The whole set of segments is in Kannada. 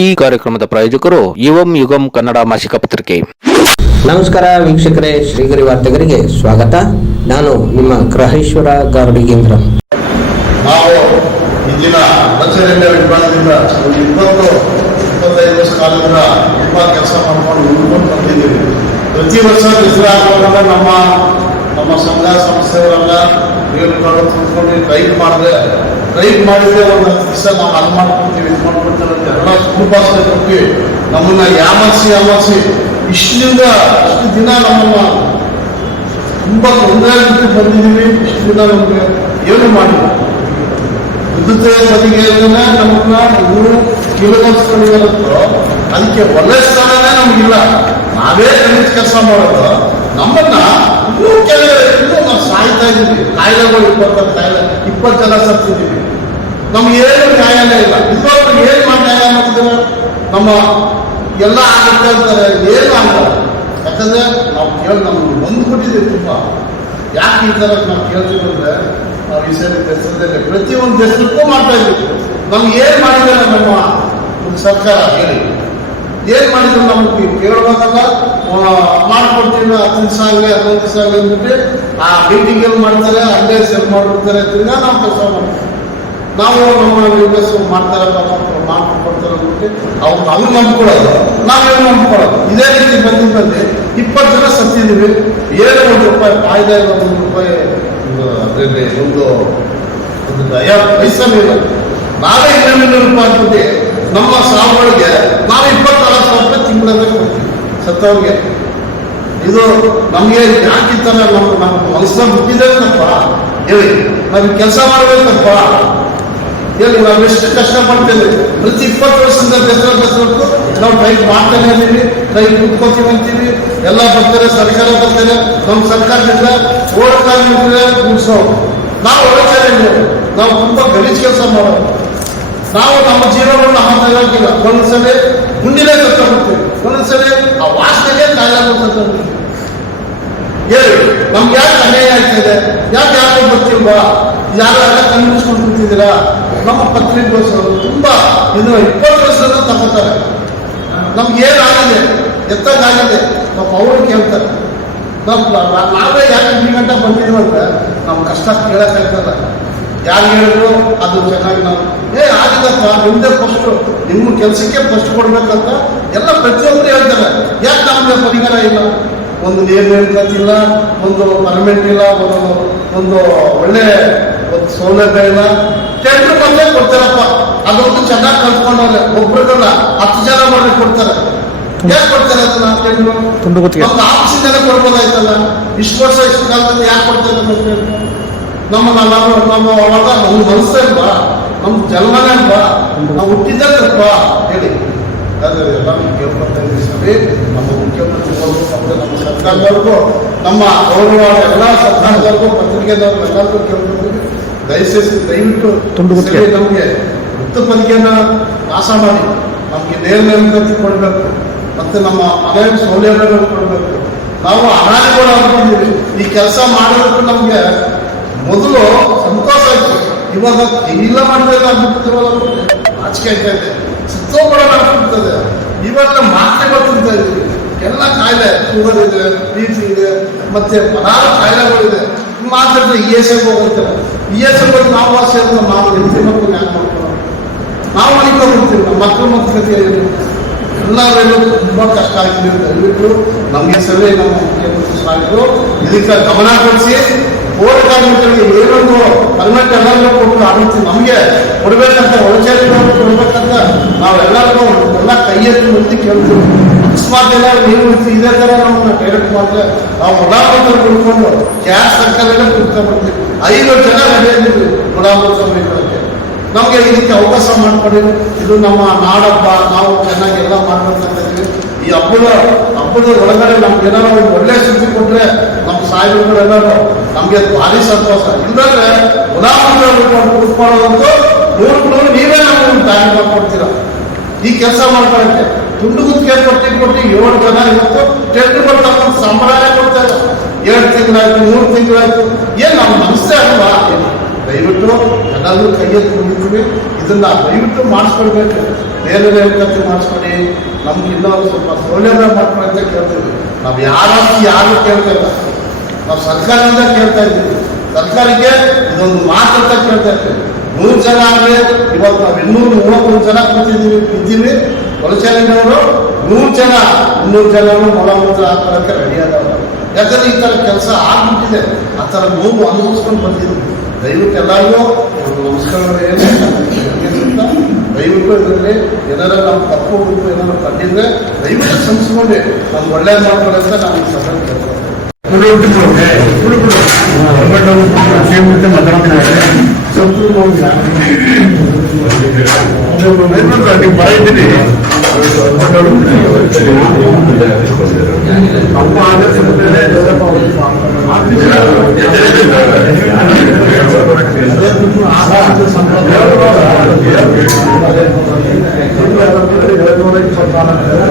ಈ ಕಾರ್ಯಕ್ರಮದ ಪ್ರಾಯೋಜಕರು ಯುವಂ ಯುಗಂ ಕನ್ನಡ ಮಾಸಿಕ ಪತ್ರಿಕೆ. ನಮಸ್ಕಾರ ವೀಕ್ಷಕರೇ ಶ್ರೀಗರಿ ವಾರ್ತೆಗರಿಗೆ ಸ್ವಾಗತ. ನಾನು ನಿಮ್ಮ ಗ್ರಹೇಶ್ವರ ಗಾರ್ಡಿಗೇಂದ್ರ ನಾವು ಇಂದಿನ ರಚನೆಯ ವಿಭಾಗದಿಂದ ಒಂದು ಇಪ್ಪತ್ತು ಇಪ್ಪತ್ತೈದು ವರ್ಷ ಕಾಲದಿಂದ ತುಂಬ ಕೆಲಸ ಮಾಡ್ಕೊಂಡು ಉಳ್ಕೊಂಡು ಬಂದಿದ್ದೀವಿ. ಪ್ರತಿ ವರ್ಷ ದಸರಾ ಆಗುವಾಗ ನಮ್ಮ ನಮ್ಮ ಸಂಘ ಸಂಸ್ಥೆಗಳೆಲ್ಲ ಹೇಳ್ಕೊಂಡು ಕುತ್ಕೊಂಡು ಟ್ರೈನ್ ಮಾಡಿದ್ರೆ ಟ್ರೈನ್ ಮಾಡಿದ್ರೆ ಒಂದು ಹತ್ತು ದಿವಸ ನಾವು ಅದು ಮಾಡ್ಕೊಡ್ತೀವಿ, ಇದು ಮಾಡ್ಕೊಡ್ತೀವಿ ಅಂತ ಎಲ್ಲ ಸುಲಭಾಷೆ ಕೊಡ್ತೀವಿ ನಮ್ಮನ್ನ ಯಾಮರ್ಸಿ ಯಾಮರ್ಸಿ ಇಷ್ಟಿನಿಂದ ಇಷ್ಟು ದಿನ ನಮ್ಮನ್ನ ತುಂಬಾ ತೊಂದರೆ ಬಿಟ್ಟು ಬಂದಿದ್ದೀವಿ. ಇಷ್ಟು ದಿನ ನಮಗೆ ಏನು ಮಾಡಿಲ್ಲ. ವಿದ್ಯುತ್ ಬದಿಗೆಯನ್ನ ನಮ್ಮನ್ನ ಇವರು ಕೀಳುಗೊಳಿಸ್ಕೊಂಡಿರೋ ಅದಕ್ಕೆ ಒಳ್ಳೆ ಸ್ಥಾನನೇ ನಮಗಿಲ್ಲ. ನಾವೇ ಖಂಡಿತ ಕೆಲಸ ಮಾಡೋದು. ನಮ್ಮನ್ನ ಇನ್ನೂ ಕೆಲವು, ಇನ್ನೂ ನಾವು ಸಾಯ್ತಾ ಇದ್ದೀವಿ. ಕಾಯಿಲೆಗಳು ಇಪ್ಪತ್ತು ಕಾಯಿಲೆ, ಇಪ್ಪತ್ತು ಜನ ಸತ್ತಿದ್ದೀವಿ. ನಮ್ಗೆ ಏನು ನ್ಯಾಯಾಲಯ ಇಲ್ಲ. ಇನ್ನೊಬ್ರು ಏನ್ ನ್ಯಾಯ ಮಾಡಿದ್ರೆ ನಮ್ಮ ಎಲ್ಲ ಆಗುತ್ತೆ ಅಂತಾರೆ ಏನು ಆಗಲ್ಲ ಯಾಕಂದ್ರೆ ನಾವು ಕೇಳಿ ನಮ್ಗೆ ಬಂದ್ಬಿಟ್ಟಿದ್ದೀವಿ ತುಂಬ. ಯಾಕೆ ಈ ಥರ ನಾವು ಕೇಳ್ತೀವಿ ಅಂದ್ರೆ ನಾವು ಈ ಸರಿ ದೇಶದಲ್ಲಿ ಪ್ರತಿಯೊಂದು ದೇಶಕ್ಕೂ ಮಾಡ್ತಾ ಇದ್ದೀವಿ. ನಮ್ಗೆ ಏನು ಮಾಡಿದ್ದಾರೆ ನಮ್ಮ ಒಂದು ಸರ್ಕಾರ ಹೇಳಿ. ಏನು ಮಾಡಿದ್ರು ನಮ್ಗೆ ಕೇಳುವಾಗಲ್ಲ. ಆ, ಮಾಡ್ಕೊಡ್ತೀವಿ ಹತ್ತು ದಿವಸ ಆಗಲಿ ಹದಿನೈದು ದಿವಸ ಆಗಲಿ ಅಂದ್ಬಿಟ್ಟು ಆ ಮೀಟಿಂಗಲ್ಲಿ ಮಾಡ್ತಾರೆ ಅಲ್ಲೇ ಸೆಲ್ ಮಾಡ್ಬಿಡ್ತಾರೆ ತಿರ್ಗಾ ನಾವು ಕೆಲಸ ಮಾಡ್ತೀವಿ. ನಾವು ನಮ್ಮ ಮಾಡ್ತಾರಲ್ಲ ಮಾಡ್ಕೊಡ್ತಾರೆ ಅಂದ್ಬಿಟ್ಟು ಅವ್ರು ನಾವು ನಂಬ್ಕೊಳ್ಳೋದು ನಾವೇನು ನಂಬ್ಕೊಳ್ಳೋದು ಇದೇ ರೀತಿ ಬಂದಿದ್ದಲ್ಲಿ ಬಂದು ಇಪ್ಪತ್ತು ಜನ ಸತ್ತಿದ್ದೀವಿ. ಏನು ಒಂದು ರೂಪಾಯಿ ಕಾಯ್ದೆ ಇಲ್ಲ ಒಂದು ರೂಪಾಯಿ ಅದರಲ್ಲಿ ಒಂದು ಒಂದು ದಯ ಪೈಸಲ್ ಇಲ್ಲ ನಾವೇ ಇನ್ನೊಂದು ರೂಪಾಯಿ ಅಂದ್ಬಿಟ್ಟು ನಮ್ಮ ಸಾವುಗಳಿಗೆ ನಾವು ಇಪ್ಪತ್ತಾರು ಸಾವಿರ ರೂಪಾಯಿ ತಿಂಗಳಲ್ಲೇ ಕೊಡ್ತೀವಿ. ಸತ್ತವ್ರಿಗೆ. ಇದು ನಮಗೆ ಯಾಕೆ ಈ ಥರ ನಮ್ಮ ನಮ್ಮ ಮನಸ್ಸನ್ನ ಬಿಟ್ಟಿದೆ ತಪ್ಪ ಹೇಳಿ. ನಾವು ಕೆಲಸ ಮಾಡಬೇಕಪ್ಪ. ನಾವು ಎಷ್ಟು ಕಷ್ಟಪಡ್ತೇವೆ ಪ್ರತಿ ಇಪ್ಪತ್ತು ವರ್ಷದಿಂದ ಪೆಟ್ರೋಲ್ ದಸರಕ್ಕೂ ನಾವು ಟ್ರೈ ಮಾಡ್ತಾನೆ ಇದ್ದೀವಿ ಟ್ರೈ ಕೂತ್ಕೋತೀವಿ ಅಂತೀವಿ. ಎಲ್ಲ ಬರ್ತಾರೆ, ಸರ್ಕಾರ ಬರ್ತಾರೆ, ನಮ್ಮ ಸರ್ಕಾರದಿಂದ ಓಡ್ತಾ ಮುಗಿಸೋ ನಾವು ಒಳಚಾರ ನಾವು ತುಂಬ ಗಲೀಜ್ ಕೆಲಸ ಮಾಡೋದು. ನಾವು ನಮ್ಮ ಜೀವನವನ್ನು ಹಾಕಿಲ್ಲ ಒಂದ್ಸಲ ಮುಂದಿನ ಸತ್ತೋಗ್ಬಿಡ್ತೀವಿ ಒಂದೊಂದ್ಸಲಿ ಆ ವಾಸನೆಗೆ ಕಾಯಿಲೆ ಹೇಳಿ, ನಮ್ಗೆ ಯಾಕೆ ಅನ್ಯಾಯ ಆಗ್ತಿದೆ ಯಾಕೆ ಯಾರು ಗೊತ್ತಿಲ್ವಾ ಯಾರು ಕಣ್ಣು ಕಣ್ಮಿಸ್ಕೊಂಡು ಕೂತಿದ್ದೀರಾ? ನಮ್ಮ ಪತ್ರಿಕೋಸ್ಕರ ತುಂಬಾ ಇದು ಇಪ್ಪತ್ತು ವರ್ಷದ ತಗೋತಾರೆ ನಮ್ಗೆ ಏನಾಗಿದೆ ಎತ್ತದಾಗಿದೆ ಪಾಪ ಅವರು ಕೇಳ್ತಾರೆ. ನಮ್ಮ ನಾವೇ ಯಾಕೆ ಈ ಗಂಟೆ ಬಂದಿದ್ವಿ ಅಂದ್ರೆ ನಮ್ಮ ಕಷ್ಟ ಕೇಳಕ್ಕಾಗ್ತದ ಯಾರು ಹೇಳಿದ್ರು ಅದು ಚೆನ್ನಾಗಿ ನಾವು ಏ ಆಗಿದಪ್ಪ ನಿಮ್ಮದೇ ಫಸ್ಟು ನಿಮ್ಮ ಕೆಲಸಕ್ಕೆ ಫಸ್ಟ್ ಕೊಡ್ಬೇಕಂತ ಎಲ್ಲ ಪ್ರತಿಯೊಬ್ಬರು ಹೇಳ್ತಾರೆ. ಯಾಕೆ ನಮ್ಗೆ ಪರಿಹಾರ ಇಲ್ಲ? ಒಂದು ನೇಮ್ ಇಲ್ಲ ಒಂದು ಪರ್ಮೆಂಟ್ ಇಲ್ಲ, ಒಂದು ಒಂದು ಒಳ್ಳೆ ಒಂದು ಸೌಲಭ್ಯ ಇಲ್ಲ. ಟೆಂಡರ್ ಬಂದೇ ಕೊಡ್ತಾರಪ್ಪ. ಅದೊಂದು ಚೆನ್ನಾಗಿ ಕಲ್ತ್ಕೊಂಡವ್ರೆ. ಒಬ್ರಿಗಲ್ಲ ಹತ್ತು ಜನ ಮಾಡಿ ಕೊಡ್ತಾರೆ. ಯಾಕೆ ಕೊಡ್ತಾರೆ ಅದನ್ನ ಟೆಂಡರ್. ನಮ್ಮ ಆಫೀಸಿಂದಲೇ ಕೊಡ್ಬೋದಾಯ್ತಲ್ಲ. ಇಷ್ಟು ವರ್ಷ ಇಷ್ಟು ಕಾಲದಲ್ಲಿ ಯಾಕೆ ಕೊಡ್ತಾರೆ? ನಮ್ಮ ನಾವು ನಮ್ಮ ಅವಾಗ ನಮ್ಮ ಮನಸ್ಸೇ ಬಾ ನಮ್ಮ ಜನ್ಮನೇ ಬಾ ನಾವು ಹುಟ್ಟಿದ್ದೇ ತಪ್ಪ ಹೇಳಿ. ಅದೇ ಎಲ್ಲ ಸರಿ ನಮ್ಮ ಮುಖ್ಯಮಂತ್ರಿಗಳು ಮತ್ತು ನಮ್ಮ ಸರ್ಕಾರದವ್ರಿಗೂ ನಮ್ಮ ಗೌರವ ಎಲ್ಲ ಸರ್ಕಾರದವ್ರಿಗೂ ಪತ್ರಿಕೆದವ್ರು ಎಲ್ಲರಿಗೂ ಕೇಳ್ಕೊತೀವಿ. ದಯచేసి ದಯವಿಟ್ಟು ನಮಗೆ ಹತ್ತು ಪತ್ರಿಕೆನ ನಾಶ ಮಾಡಿ. ನಮಗೆ ನೇರ ನೇಮಕಾತಿ ಕೊಡಬೇಕು. ಮತ್ತೆ ನಮ್ಮ ಮನೆ ಸೌಲಭ್ಯಗಳನ್ನು ಕೊಡಬೇಕು. ನಾವು ಅನಾದಿಗಳು ಅನ್ಕೊಂಡಿದ್ದೀವಿ ಈ ಕೆಲಸ ಮಾಡೋದಕ್ಕೂ ನಮಗೆ ಮೊದಲು ಸಂತೋಷ ಆಯ್ತು. ಇವಾಗ ಇಲ್ಲ ಮಾಡಿದ್ರೆ ಆಗ್ಬಿಡ್ತೀವಲ್ಲ ಆಚಿಕೆ ಆಯ್ತಾ ಇದೆ. ಕೂಡ ಆಗ್ಬಿಡ್ತದೆ ಇವಾಗ ಮಾತ್ರೆ ಬರ್ತಿರ್ತಾ ಇದ್ದೀವಿ ಎಲ್ಲ ಕಾಯಿಲೆ ಶುಗರ್ ಇದೆ ಬಿ ಪಿ ಇದೆ ಮತ್ತೆ ಪದಾರ್ಥ ಕಾಯಿಲೆಗಳಿದೆ ಮಾತಾಡಿದ್ರೆ ಇ ಎಸ್ ಎಫ್ ಹೋಗುತ್ತೆ. ಇ ಎಸ್ ಎಫ್ ನಾವು ವಾಸ ಅಂತ ನಾವು ಹೆಂಡತಿ ಮಕ್ಕಳು ಯಾಕೆ ಮಾಡ್ಕೊಳ್ಳೋದು ನಾವು ಮನಿಕೊಂಡ್ಬಿಡ್ತೀವಿ ನಮ್ಮ ಮಕ್ಕಳು ಮಕ್ಕಳಿಗೆ ಎಲ್ಲರೂ ತುಂಬ ಕಷ್ಟ ಆಗಿದೆ ದಯವಿಟ್ಟು ನಮಗೆ ಹೆಸರೇ ನಮ್ಮ ಮುಖ್ಯಮಂತ್ರಿ ಸಾಹೇಬರು ಇದಕ್ಕೆ ಗಮನ ಕೊಡಿಸಿ ಓಟ್ ಕಾರ್ಮಿಕರಿಗೆ ಏನೊಂದು ಪರ್ಮನೆಂಟ್ ಎಲ್ಲರಿಗೂ ಕೊಟ್ಟು ಆಡಳಿತ ನಮಗೆ ಕೊಡಬೇಕಂತ ಒಳಚೇರಿ ಕೊಡ್ಬೇಕಂತ ನಾವೆಲ್ಲರಿಗೂ ಎಲ್ಲ ಕೈ ಎತ್ತಿ ಮುಂದೆ ಕೇಳ್ತೀವಿ. ಅಕಸ್ಮಾತ್ ಏನಾದ್ರು ನೀವು ಇದೇ ಥರ ನಮ್ಮನ್ನ ಡೈರೆಕ್ಟ್ ಮಾಡಿದ್ರೆ ನಾವು ಮುಲಾಮಂತ್ರ ಕುಡ್ಕೊಂಡು ಗ್ಯಾಸ್ ಸರ್ಕಾರದಲ್ಲೇ ಕುಡ್ಕೊಂಡ್ಬಿಡ್ತೀವಿ ಐದು ಜನ ನಡೆಯಿದ್ದೀವಿ ಮುಲಾಮಂತ್ರ ಸಮಯಗಳಿಗೆ ನಮಗೆ ಇದಕ್ಕೆ ಅವಕಾಶ ಮಾಡಿಕೊಡಿ. ಇದು ನಮ್ಮ ನಾಡಪ್ಪ, ನಾವು ಚೆನ್ನಾಗಿ ಎಲ್ಲ ಮಾಡ್ಬೇಕಂತ ಈ ಹಬ್ಬದ ಹಬ್ಬದ ಒಳಗಡೆ ನಮ್ಗೆ ಏನಾದ್ರು ಒಂದು ಒಳ್ಳೆ ಸುದ್ದಿ ಕೊಟ್ರೆ ನಮ್ಮ ಸಾಹಿಬರುಗಳೆಲ್ಲರೂ ನಮಗೆ ಭಾರಿ ಸಂತೋಷ. ಇಲ್ಲಾಂದ್ರೆ ಉದಾಹರಣೆ ಕುಡ್ಕೊಳ್ಳೋದಂತೂ ನೂರು ನೂರು ನೀವೇ ನಮ್ಗೆ ದಾರಿ ಮಾಡ್ಕೊಡ್ತೀರ. ಈ ಕೆಲಸ ಮಾಡ್ಕೊಳಕ್ಕೆ ತುಂಡು ಗುತ್ತಿಗೆ ಕೊಟ್ಟು ಕೊಟ್ಟು ಏಳು ಜನ ಇವತ್ತು ಟೆಂಡರ್ ಬರ್ತಕ್ಕಂಥ ಸಂಬಳನೇ ಕೊಡ್ತಾರೆ. ಎರಡು ತಿಂಗಳಾಯ್ತು, ಮೂರು ತಿಂಗಳಾಯ್ತು. ಏನ್ ನಮ್ಮ ಮನಸ್ಸೇ ಅಲ್ವಾ? ದಯವಿಟ್ಟು ಎಲ್ಲರೂ ಕೈ ಎತ್ಕೊಂಡಿರ್ತೀವಿ ಇದನ್ನ ದಯವಿಟ್ಟು ಮಾಡಿಸ್ಕೊಡ್ಬೇಕು. ಬೇರೆ ಖರ್ಚು ಮಾಡಿಸ್ಕೊಡಿ. ನಮ್ಗೆ ಇನ್ನೊಂದು ಸ್ವಲ್ಪ ಸೌಲಭ್ಯ ಮಾಡ್ಕೊಡಿ ಅಂತ ಕೇಳ್ತೀವಿ. ನಾವು ಯಾರು ಯಾರು ಕೇಳ್ತಾ ಇಲ್ಲ ನಾವು ಸರ್ಕಾರದಿಂದ ಕೇಳ್ತಾ ಇದ್ದೀವಿ. ಸರ್ಕಾರಕ್ಕೆ ಇದೊಂದು ಮಾತು ಅಂತ ಕೇಳ್ತಾ ಇದ್ದೀವಿ. ನೂರು ಜನ ಆಗಲಿ ಇವತ್ತು ನಾವು ಇನ್ನೂರು ಮೂವತ್ತೊಂದು ಜನ ಕೂತಿದ್ದೀವಿ, ಇದ್ದೀವಿ. ಹೊಲಚಾರಿನವರು ನೂರು ಜನ ಇನ್ನೂರು ಜನನು ಮೊಳ ಮೂತ್ರ ಹಾಕೊಳ್ಳೋಕ್ಕೆ ರೆಡಿ ಆದವರು ಯಾಕಂದ್ರೆ ಈ ಥರ ಕೆಲಸ ಆಗ್ಬಿಟ್ಟಿದೆ ಆ ಥರ ನೋವು ಅನುಭವಿಸ್ಕೊಂಡು ಬಂದಿದ್ದೀವಿ ದಯವಿಟ್ಟು ಎಲ್ಲರಿಗೂ ನಮಸ್ಕಾರಗಳು ಏನು ದಯವಿಟ್ಟು ಇದರಲ್ಲಿ ಏನಾರ ನಮ್ಮ ತಪ್ಪು ಉಪ್ಪು ಏನಾರು ಕಂಡಿದ್ರೆ ದಯವಿಟ್ಟು ಸಂಸ್ಕೊಂಡೆ ನಮ್ಗೆ ಒಳ್ಳೇದು ಮಾಡ್ಕೊಳ್ಳಿ ಅಂತ ನಾನು ಈ ಸಭೆ ಕೇಳ್ತೀನಿ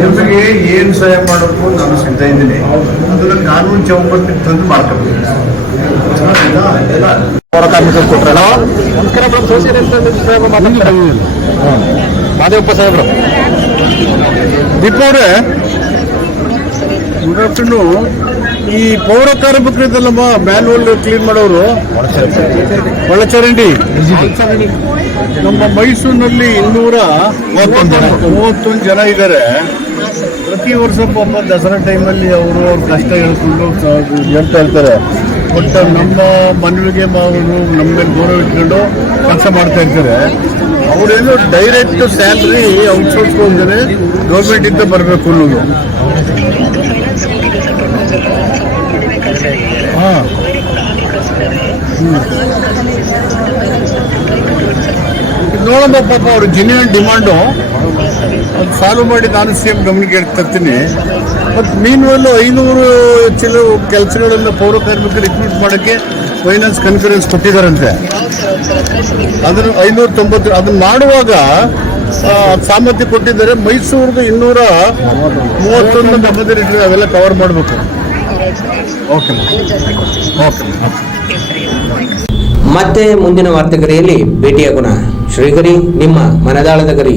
ನಿಮಗೆ ಏನು ಸಹಾಯ ಮಾಡಬೇಕು ನಾನು ಸಿದ್ಧ ಇದ್ದೀನಿ. ಅದನ್ನ ಕಾನೂನು ಚೌಕಟ್ಟಿಗೆ ತಂದು ಮಾಡ್ಕೋಬೇಕು ಪೌರ ಕಾರ್ಮಿಕರು ಕೊಟ್ರಲ್ಲ ಮಾದೇವಪ್ಪ ಸಾಹೇಬ್ರು ದೀಪವ್ರೆ ಗುಡ್ ಆಫ್ಟರ್ನೂನ್ ಈ ಪೌರ ಕಾರ್ಮಿಕರಿದ್ದಲ್ಲಮ್ಮ ಮ್ಯಾನ್ಯಲ್ ಕ್ಲೀನ್ ಮಾಡೋರು ಒಳಚರಂಡಿ ನಮ್ಮ ಮೈಸೂರಿನಲ್ಲಿ ಇನ್ನೂರ ಮೂವತ್ತೊಂದು ಜನ ಇದ್ದಾರೆ ಪ್ರತಿ ವರ್ಷ ಪಾಪ ದಸರಾ ಟೈಮಲ್ಲಿ ಅವರು ಅವ್ರ ಕಷ್ಟ ಹೇಳ್ಕೊಂಡು ಹೇಳ್ತಾ ಇರ್ತಾರೆ ಬಟ್ ನಮ್ಮ ಮನವಿಗೆ ನಮ್ಮ ಮೇಲೆ ಗೌರವ ಇಟ್ಕೊಂಡು ಕೆಲಸ ಮಾಡ್ತಾ ಇರ್ತಾರೆ. ಅವರೇನು ಡೈರೆಕ್ಟ್ ಸ್ಯಾಲ್ರಿ ಔಟ್ಸೋರ್ಸ್ ಗೌರ್ಮೆಂಟ್ ಇಂದ ಬರಬೇಕು ಅನ್ನೋದು. ಹಾ. ಪಾಪ ಅವ್ರ ಜೆನ್ಯೂನ್ ಡಿಮಾಂಡು ಅದು ಸಾಲ್ವ್ ಮಾಡಿ ನಾನು ಸಿ ಎಂ ಗಮನಕ್ಕೆ ತರ್ತೀನಿ. ಮತ್ತು ಮೀನ್ವಲ್ಲು ಐನೂರು ಚಿಲ್ಲ ಕೆಲಸಗಳನ್ನು ಪೌರ ಕಾರ್ಮಿಕರು ರಿಕ್ರೂಟ್ ಮಾಡೋಕ್ಕೆ ಫೈನಾನ್ಸ್ ಕಾನ್ಫರೆನ್ಸ್ ಕೊಟ್ಟಿದ್ದಾರಂತೆ ಅದನ್ನು ಐನೂರ ತೊಂಬತ್ತು ಅದನ್ನ ಮಾಡುವಾಗ ಸಾಮರ್ಥ್ಯ ಕೊಟ್ಟಿದ್ದಾರೆ. ಮೈಸೂರದ್ದು ಇನ್ನೂರ ಮೂವತ್ತೊಂದು ನಮ್ಮದೇ ಅವೆಲ್ಲ ಕವರ್ ಮಾಡಬೇಕು. ಓಕೆ ಓಕೆ ಮತ್ತೆ ಮುಂದಿನ ವಾರ್ತೆಗರಿಯಲ್ಲಿ ಭೇಟಿಯಾಗೋಣ. ಶ್ರೀಗರಿ ನಿಮ್ಮ ಮನದಾಳದ ಗರಿ.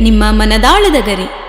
ನಿಮ್ಮ ಮನದಾಳದ ಗರಿ.